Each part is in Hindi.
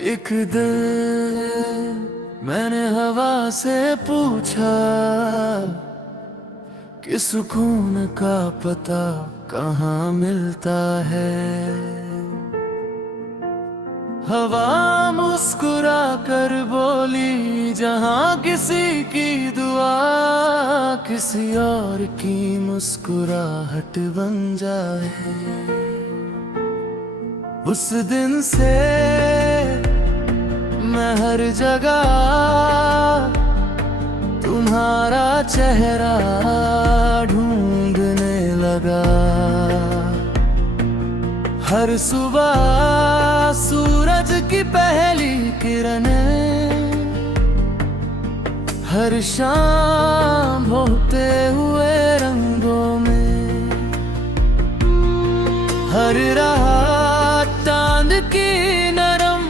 एक दिन मैंने हवा से पूछा कि सुकून का पता कहाँ मिलता है। हवा मुस्कुरा कर बोली, जहाँ किसी की दुआ किसी और की मुस्कुराहट बन जाए। उस दिन से मैं हर जगह तुम्हारा चेहरा ढूंढने लगा। हर सुबह सूरज की पहली किरणें, हर शाम होते हुए रंगों में, हर रात चांद की नरम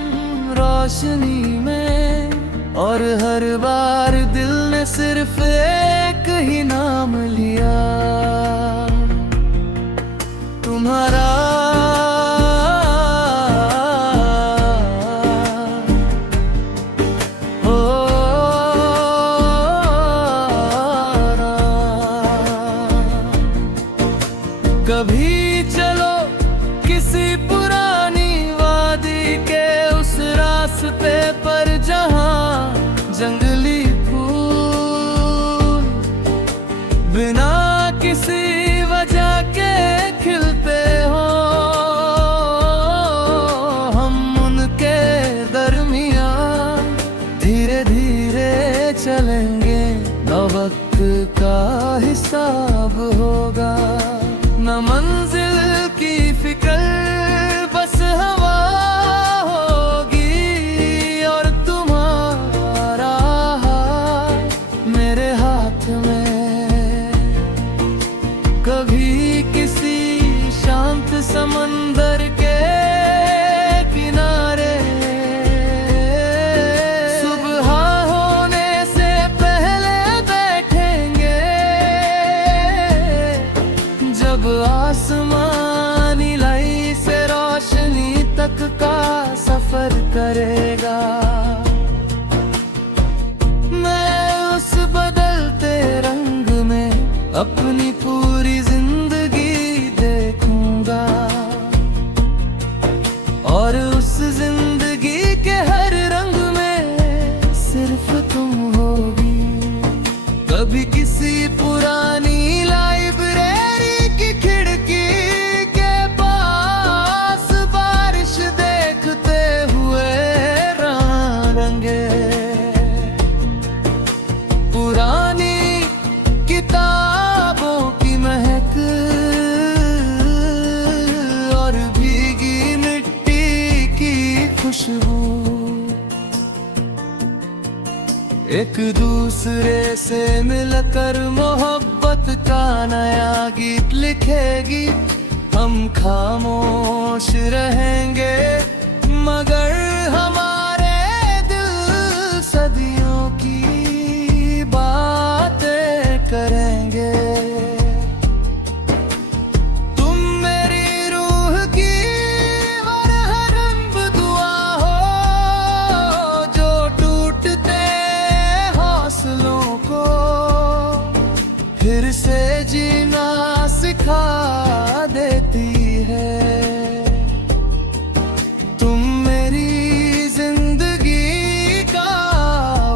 रोशनी में, और हर बार दिल ने सिर्फ एक ही नाम लिया, तुम्हारा। कभी चलो किसी पुरानी वादी के उस रास्ते पर, जहाँ जंगली फूल बिना किसी वजह के खिलते हो। हम उनके दरमियान धीरे धीरे चलेंगे, न वक्त का हिसाब होगा, न मंजिल की फिक्र, बस हवा होगी और तुम्हारा हाथ मेरे हाथ में। कभी किसी शांत समंदर के किनारे, सुबह होने से पहले बैठेंगे, जब आसमानी लाई से रोशनी तक का सफर करेगा। मैं उस बदलते रंग में अपनी पूरी जिंदगी देखूंगा, और उस जिंदगी के हर रंग में सिर्फ तुम होगी। कभी किसी पुरानी लाइब्रेरी की खिड़की के पास बारिश देखते हुए रंगे, पुरानी किताबों की महक और भीगी मिट्टी की खुशबू, एक दूसरे से मिलकर मोहब्बत का नया गीत लिखेगी। हम खामोश रहेंगे मगर हमारे दिल सदियों की बातें करेंगे। तुम मेरी रूह की वरहरम दुआ हो, जो टूटते हौसलों को फिर से जीना सिखा देती है। तुम मेरी जिंदगी का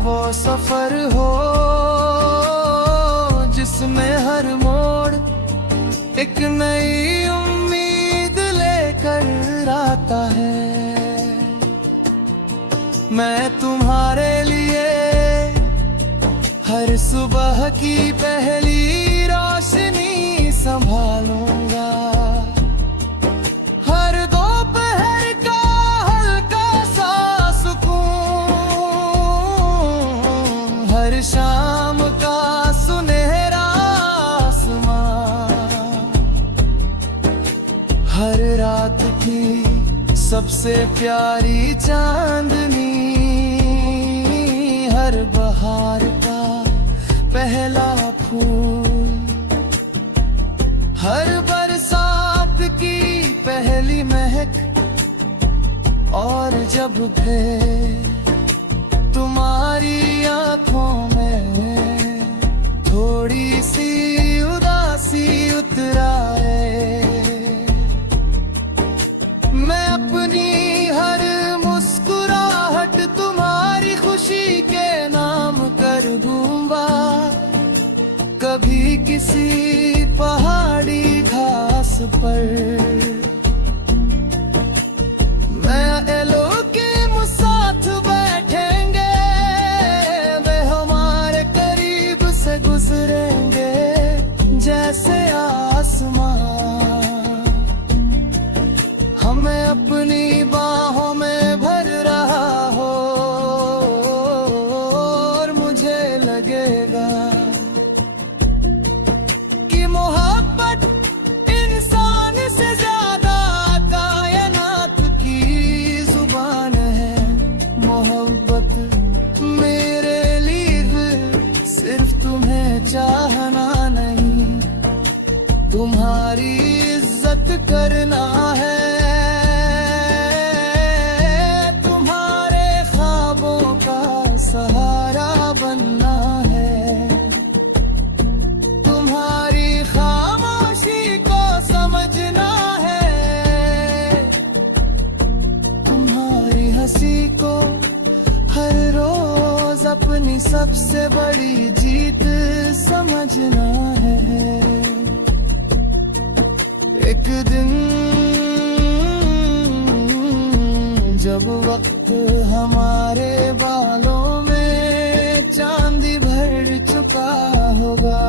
वो सफर हो, जिसमें हर मोड़ एक नई उम्मीद लेकर आता है। मैं तुम्हारे लिए हर सुबह की पहली रोशनी संभालूंगा, हर दोपहर का हल्का सा सुकून, हर शाम का सुनहरा आसमां, हर रात की सबसे प्यारी चांदनी, हर बहार का पहला फूल, हर बरसात की पहली महक, और जब भी तुम्हारी आंखों में थोड़ी सी उदासी उतर आए, मैं अपनी हर मुस्कुराहट तुम्हारी खुशी के नाम कर दूंगा। कभी किसी पहाड़ी घास पर मैं एलोकिम साथ बैठेंगे, वे हमारे करीब से गुजरेंगे जैसे आसमां, हमें अपनी बाहों में भर रहा हो और मुझे लगेगा कि मोहब्बत इंसान से ज्यादा कायनात की जुबान है। मोहब्बत मेरे लिए सिर्फ तुम्हें चाहना नहीं, तुम्हारी इज्जत करना है, तुम्हारे ख्वाबों का सहारा बनना है, तुम्हारी खामोशी को समझना है, तुम्हारी हंसी को हर रोज अपनी सबसे बड़ी जीत समझना है। एक दिन जब वक्त हमारे बालों में चांदी भर चुका होगा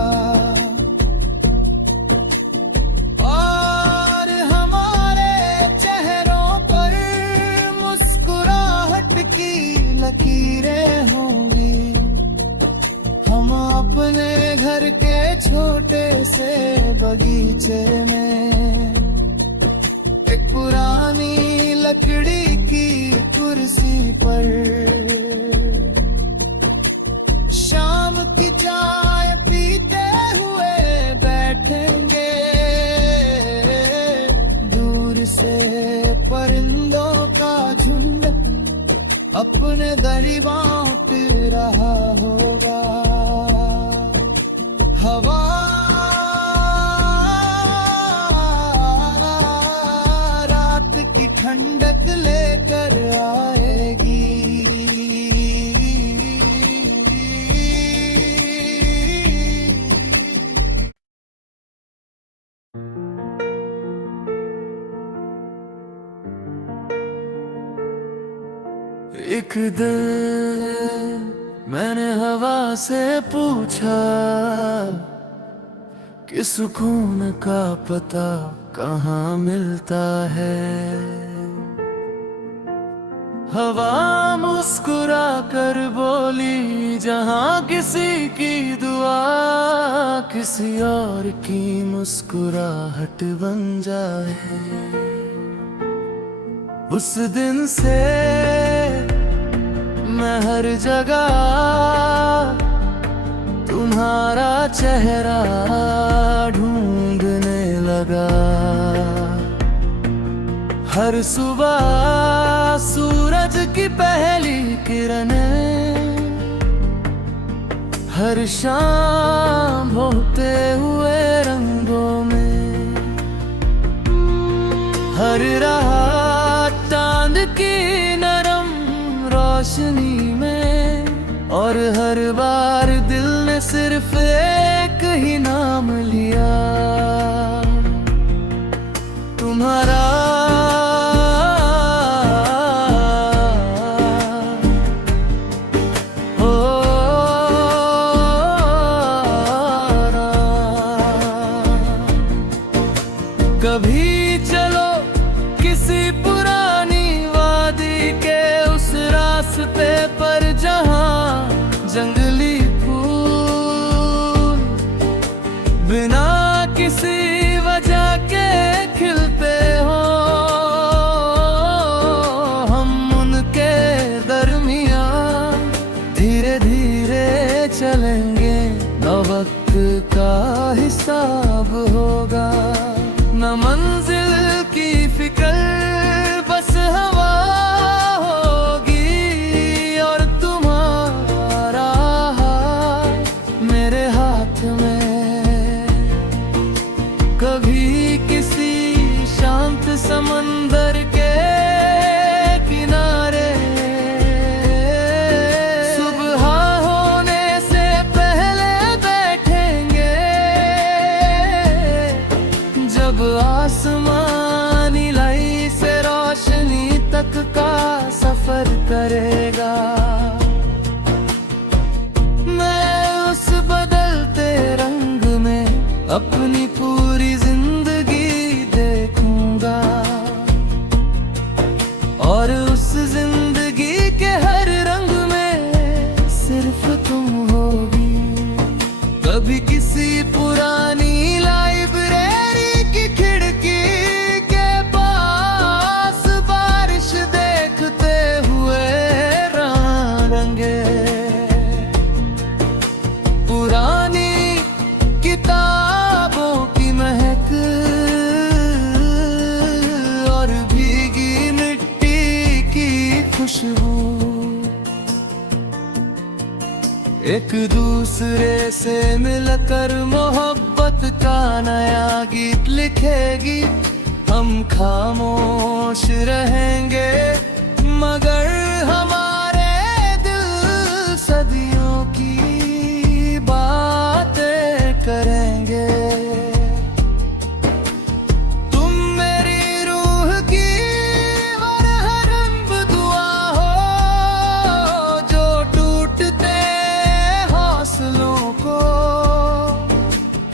और हमारे चेहरों पर मुस्कुराहट की लकीरें होंगी, हम अपने घर के छोटे से बगीचे में एक पुरानी लकड़ी की कुर्सी पर शाम की चाय पीते हुए बैठेंगे, दूर से परिंदों का झुंड अपने दरी बांट रहा होगा, हवा रात की ठंडक लेकर आएगी, एक दिन मैंने हवा से पूछा कि सुकून का पता कहाँ मिलता है। हवा मुस्कुरा कर बोली, जहाँ किसी की दुआ किसी और की मुस्कुराहट बन जाए। उस दिन से मैं हर जगह तुम्हारा चेहरा ढूंढने लगा, हर सुबह सूरज की पहली किरणें, हर शाम होते हुए रंगों में, हर रात चांद की नरम रोशनी में, और हर बार दिल ने सिर्फ एक ही नाम लिया, तुम्हारा। कभी चलो किसी पुरानी वादी के उस रास्ते पर, जहाँ जंगली फूल बिना किसी वजह के खिलते हो, हम उनके दरमियान धीरे धीरे चलेंगे, न वक्त का हिसाब होगा, न मंजिल की फिक्र, बस हवा सफर करेगा। मैं उस बदलते रंग में अपनी पूरी जिंदगी देखूंगा, और उस जिंदगी के हर रंग में सिर्फ तुम होगी। कभी किसी पुरानी लाइब्रेरी की खिड़की के पास बारिश देखते हुए रंगे, पुरानी किताबों की महक और भीगी मिट्टी की खुशबू, एक दूसरे से मिलकर मोहब्बत का नया गीत लिखेगी। हम खामोश रहेंगे मगर हमारे दिल सदियों की बातें करेंगे। तुम मेरी रूह की और हरम दुआ हो, जो टूटते हौसलों को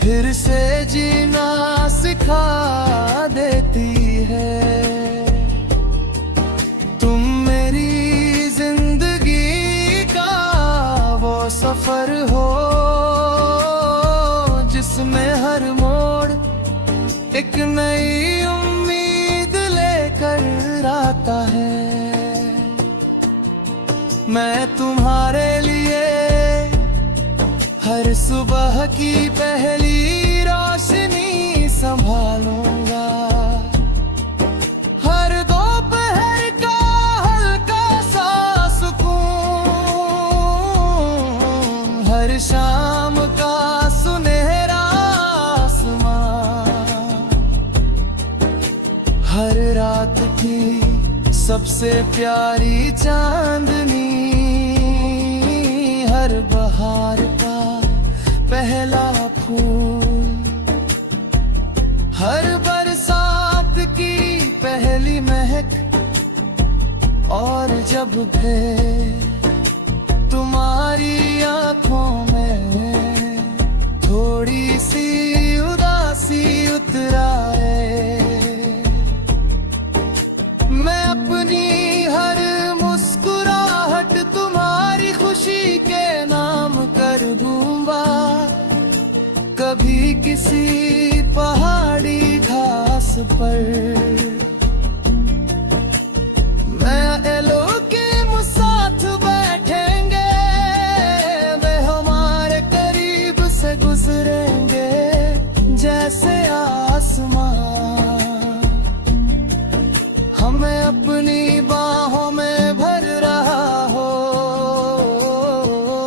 फिर से जीना सिखा देती है। तुम मेरी जिंदगी का वो सफर हो जिसमें हर मोड़ एक नई उम्मीद लेकर आता है। मैं तुम्हारे लिए हर सुबह की पहली रोशनी संभालूंगा, हर दोपहर का हल्का सा सुकून, हर शाम का सुनहरा आसमां, हर रात की सबसे प्यारी चांदनी, हर बहार का पहला फूल, हर बरसात की पहली महक, और जब भी तुम्हारी आंखों में थोड़ी सी उदासी उतर आए, मैं अपनी हर मुस्कुराहट तुम्हारी खुशी के नाम कर दूंगा। कभी किसी पहाड़ी घास पर मैं एलो के साथ बैठेंगे, वे हमारे करीब से गुजरेंगे जैसे आसमां, हमें अपनी बाहों में भर रहा हो,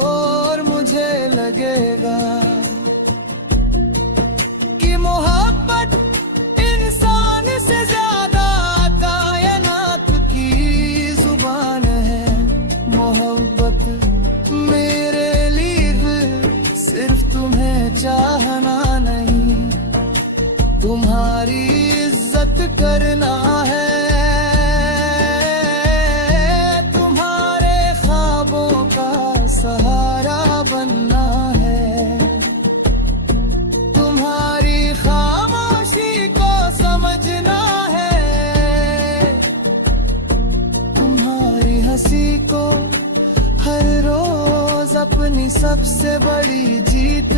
और मुझे लगेगा कि मोहब्बत इंसान से ज्यादा कायनात की जुबान है। मोहब्बत मेरे लिए सिर्फ तुम्हें चाहना नहीं, तुम्हारी इज्जत करना है, तुम्हारे ख्वाबों का सहारा बनना है, तुम्हारी खामोशी को समझना है, तुम्हारी हंसी को हर रोज अपनी सबसे बड़ी जीत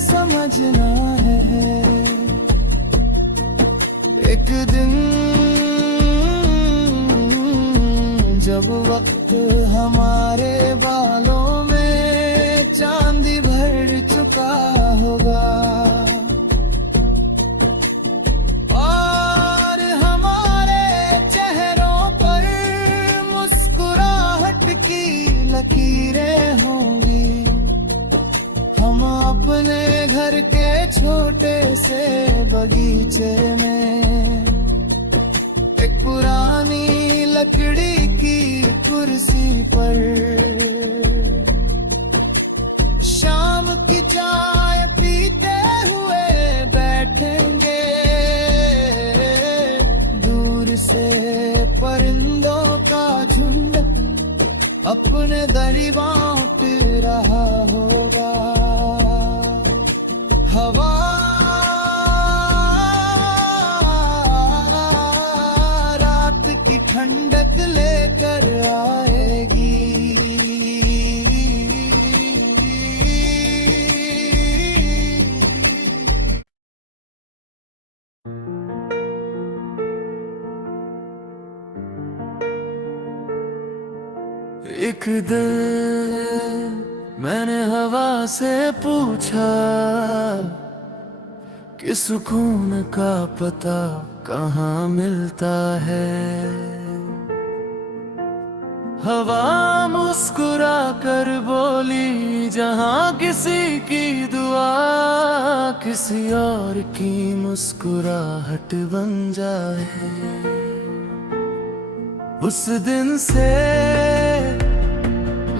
समझना है। एक दिन जब वक्त हमारे बालों में चांदी भर चुका होगा, और हमारे चेहरों पर मुस्कुराहट की लकीरें होंगी, हम अपने घर के छोटे से बगीचे में एक पुरानी लकड़ी की कुर्सी पर शाम की चाय पीते हुए बैठेंगे, दूर से परिंदों का झुंड अपने दरी बांट रहा होगा। हवा रात की ठंडक लेकर आएगी। एक दिन मैंने हवा से पूछा कि सुकून का पता कहाँ मिलता है। हवा मुस्कुरा कर बोली, जहाँ किसी की दुआ किसी और की मुस्कुराहट बन जाए। उस दिन से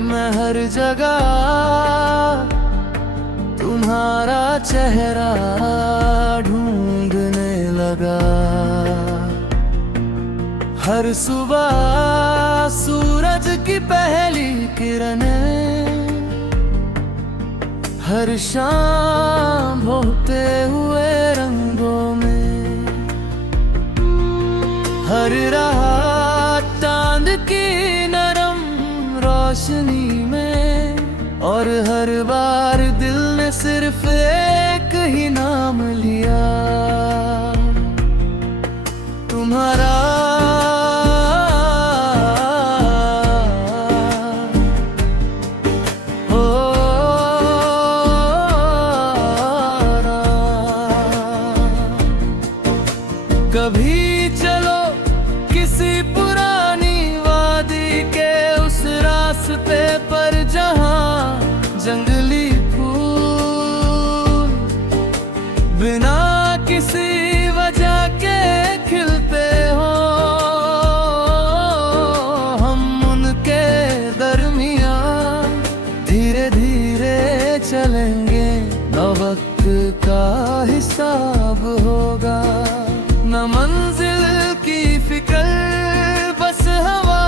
मैं हर जगह तुम्हारा चेहरा ढूंढने लगा। हर सुबह सूरज की पहली किरणें, हर शाम होते हुए रंगों में, हर रात चांद की नरम रोशनी में, और हर बार दिल ने सिर्फ एक ही नाम लिया, तुम्हारा। कभी चलो किसी पुरानी वादी के उस रास्ते पर, जहाँ जंगली फूल बिना किसी वजह के खिलते हो। हम उनके दरमियान धीरे धीरे चलेंगे, न वक्त का हिसाब होगा, न मंजिल की फिक्र, बस हवा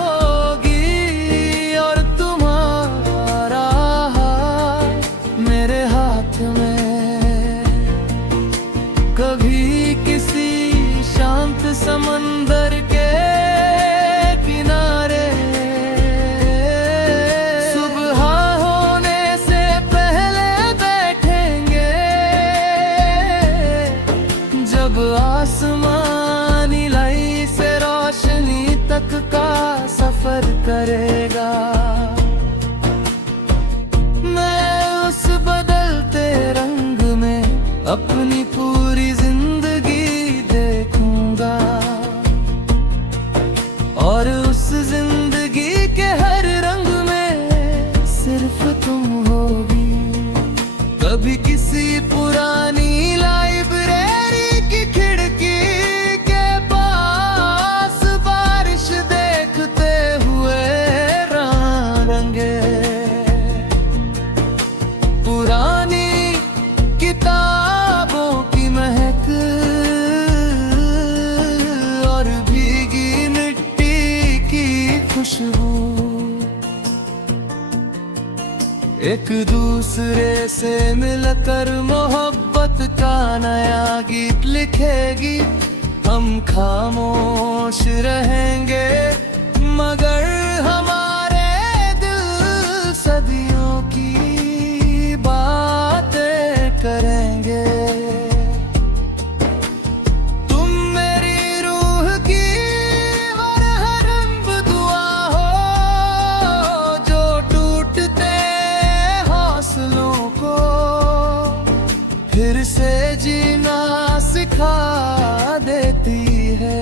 होगी और तुम्हारा हाथ मेरे हाथ में। कभी किसी शांत समंदर के किनारे, सुबह होने से पहले बैठेंगे, जब आसमानी लाई से रोशनी तक का सफर करेगा। मैं उस बदलते रंग में अपनी पूरी जिंदगी देखूंगा, और उस जिंदगी के हर रंग में सिर्फ तुम होगी। कभी किसी पुरानी लाइब्रेरी की खिड़की के पास बारिश देखते हुए रंगे, पुरानी किताबों की महक और भीगी मिट्टी की खुशबू, एक दूसरे से मिलकर मोहब्बत का नया गीत लिखेगी। हम खामोश रहेंगे मगर हमारे दिल सदियों की बातें करेंगे। तुम मेरी रूह की वरहरम दुआ हो, जो टूटते हौसलों को फिर से जीना सिखा देती है।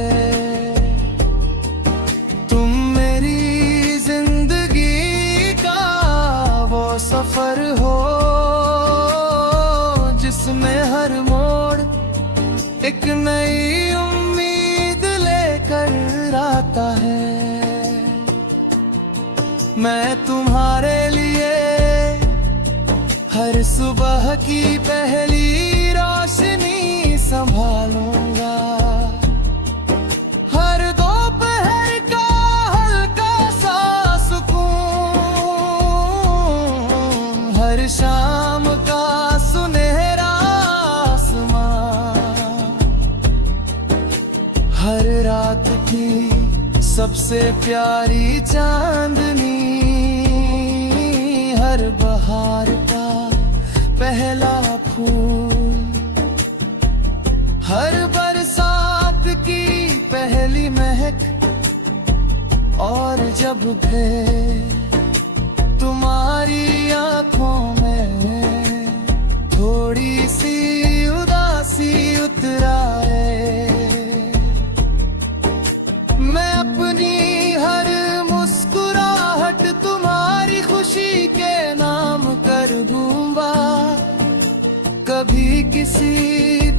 तुम मेरी जिंदगी का वो सफर हो, जिसमें हर मोड़ एक नई उम्मीद लेकर आता है। मैं तुम्हारे लिए हर सुबह की पहली रोशनी संभालूंगा, हर दोपहर का हल्का सा सबसे प्यारी चांदनी, हर बहार का पहला फूल, हर बरसात की पहली महक, और जब भी तुम्हारी आंखों में थोड़ी सी उदासी उतर आए, मैं अपनी हर मुस्कुराहट तुम्हारी खुशी के नाम कर दूंगा। कभी किसी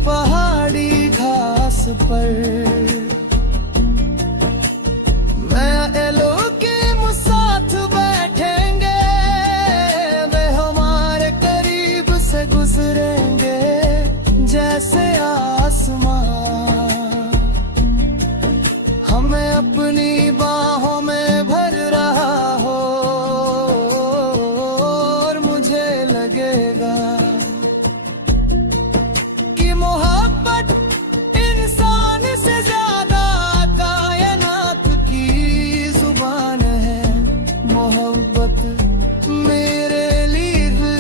पहाड़ी घास पर मैं एलो के साथ बैठेंगे, वे हमारे करीब से गुजरेंगे जैसे आसमां, हमें अपनी बाहों में भर रहा हो, और मुझे लगेगा कि मोहब्बत इंसान से ज्यादा कायनात की जुबान है। मोहब्बत मेरे लिए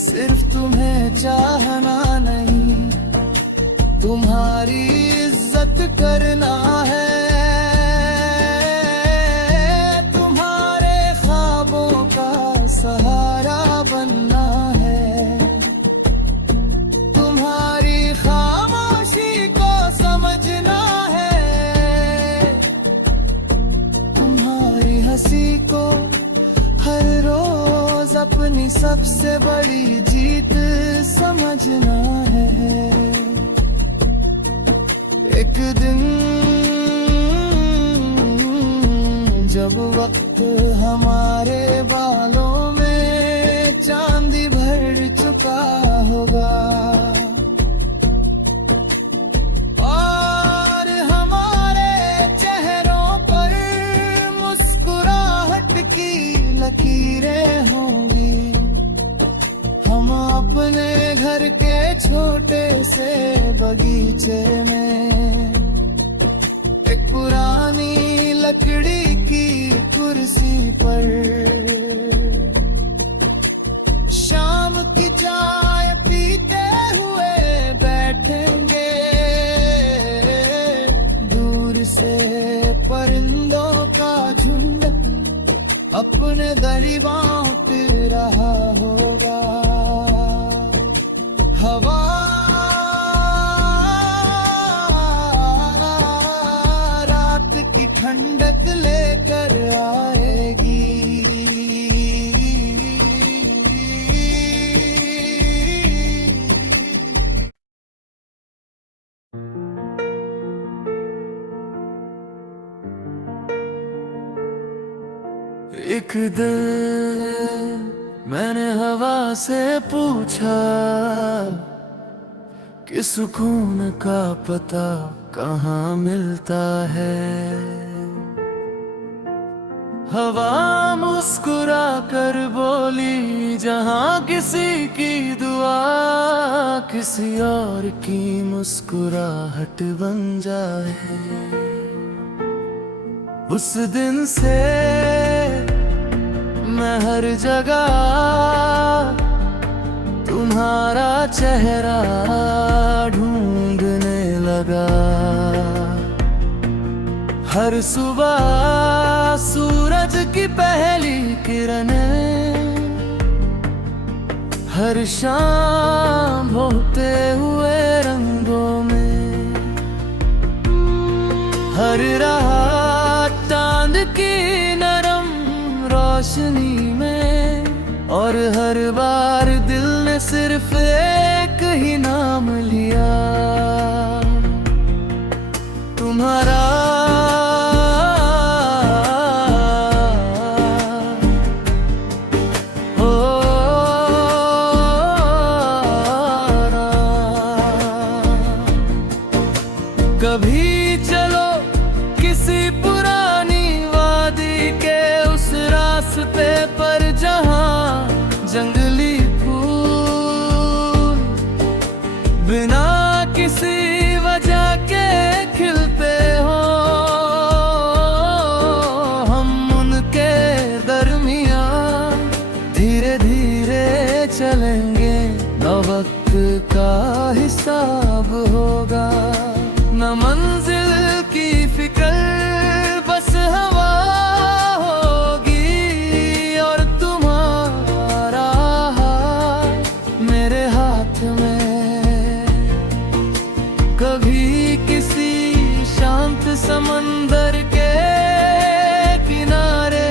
सिर्फ तुम्हें चाहना नहीं, तुम्हारी इज्जत करना है, सहारा बनना है, तुम्हारी खामोशी को समझना है, तुम्हारी हंसी को हर रोज अपनी सबसे बड़ी जीत समझना है। एक दिन जब वक्त हमारे बालों में चांदी भर चुका होगा, और हमारे चेहरों पर मुस्कुराहट की लकीरें होंगी, हम अपने घर के छोटे से बगीचे में एक पुरानी लकड़ी की कुर्सी पर शाम की चाय पीते हुए बैठेंगे, दूर से परिंदों का झुंड अपने दरी बांट रहा होगा, हवा की ठंडक लेकर आएगी, एक दिन मैंने हवा से पूछा कि सुकून का पता कहाँ मिलता है। हवा मुस्कुरा कर बोली, जहाँ किसी की दुआ किसी और की मुस्कुराहट बन जाए। उस दिन से मैं हर जगह तुम्हारा चेहरा ढूंढने लगा। हर सुबह सूरज की पहली किरणें, हर शाम होते हुए रंगों में, हर रात चांद की नरम रोशनी में, और हर बार दिल ने सिर्फ एक ही नाम लिया, तुम्हारा। कभी चलो किसी पुरानी वादी के उस रास्ते पर, जहाँ जंगली फूल बिना किसी वजह के खिलते हो, हिसाब होगा। न मंजिल की फिक्र, बस हवा होगी और तुम्हारा हाथ मेरे हाथ में। कभी किसी शांत समंदर के किनारे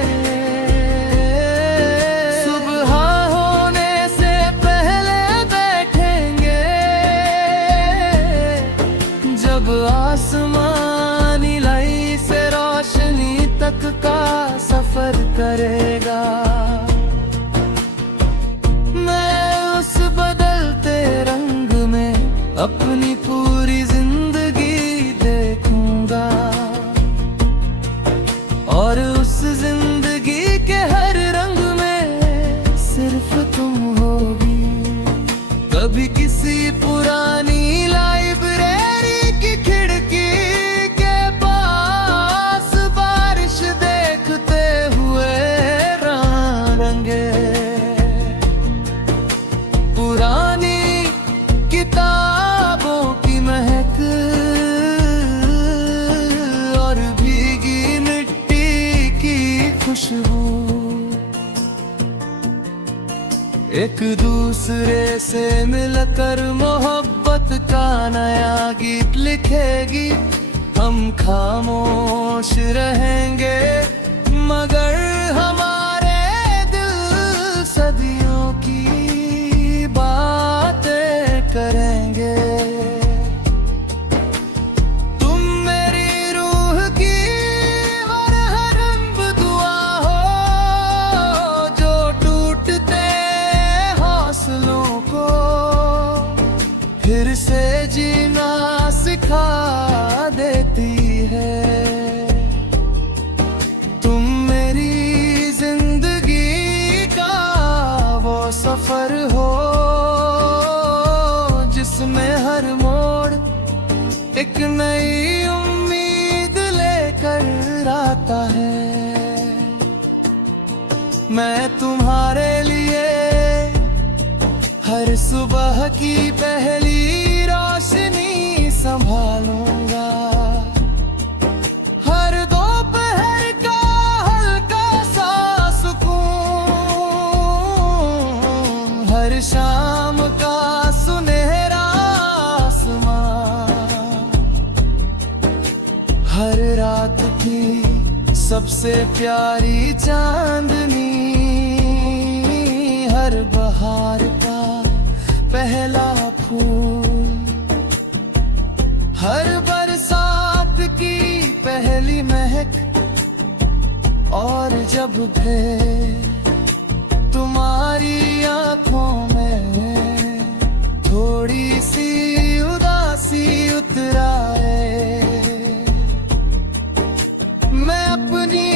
सुबह होने से पहले बैठेंगे, जब आसमानी लाई से रोशनी तक का सफर करेगा। मैं उस बदलते रंग में अपनी पूरी जिंदगी देखूंगा, और उस जिंदगी के हर रंग में सिर्फ तुम होगी। कभी किसी पुरानी लाइब्रेरी की खिड़की के पास बारिश देखते हुए रंगे, पुरानी किताबों की महक और भीगी मिट्टी की खुशबू, एक दूसरे से मिलकर मोहब्बत का नया गीत लिखेगी। हम खामोश रहेंगे मगर हमारे दिल सदियों की बातें करेंगे। तुम मेरी रूह की हरहरम दुआ हो, जो टूटते हौसलों को फिर से जीना सिखा देती है। तुम मेरी जिंदगी का वो सफर हो जिसमें हर मोड़ एक नई उम्मीद लेकर आता है। मैं तुम्हारे लिए हर सुबह की पहली रोशनी संभालूंगा, हर दोपहर का हल्का सा सुकून, हर शाम का सुनहरा आसमां, हर रात की सबसे प्यारी चांदनी, हर बहार का पहला फूल, हर बरसात की पहली महक, और जब भी तुम्हारी आंखों में थोड़ी सी उदासी उतर आए, मैं अपनी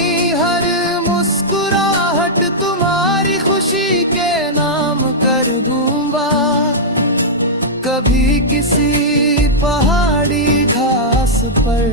हर मुस्कुराहट तुम्हारी खुशी के नाम कर दूंगा। कभी किसी पहाड़ी घास पर